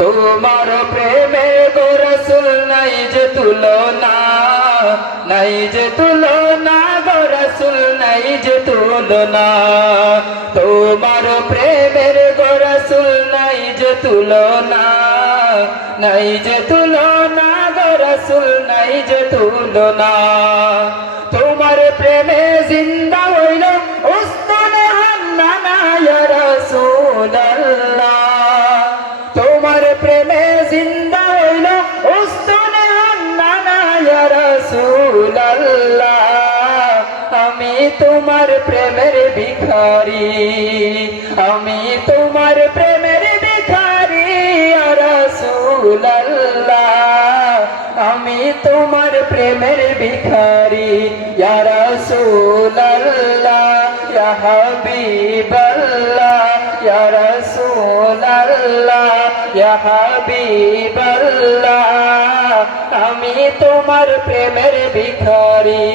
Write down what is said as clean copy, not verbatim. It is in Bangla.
তোমার প্রেমে গো রাসূল নাই যে তুলনা, নাই যে তুলনা গো রাসূল নাই যে তুলনা। তোমার প্রেমের গো রাসূল নাই যে তুলনা, নাই যে তুলনা গো রাসূল নাই যে তুলনা। তোমার প্রেমে জিন্দা হইল উস্তানে হান্নানা ইয়া রাসূলুল্লাহ। তোমার প্রেমে জিন্দা হইল উস্তানে হান্নানা ইয়া রাসূলুল্লাহ। আমি তোমার প্রেমের ভিখারি, আমি তোমার প্রেমের ভিখারি ইয়া রাসূলুল্লাহ। আমি তোমার প্রেমের ভিখারি ইয়া রাসূলুল্লাহ, ইয়া হাবিবাল্লাহ, ইয়া রাসূলুল্লাহ, ইয়া হাবিবাল্লাহ। আমি তোমার প্রেমের ভিখারি।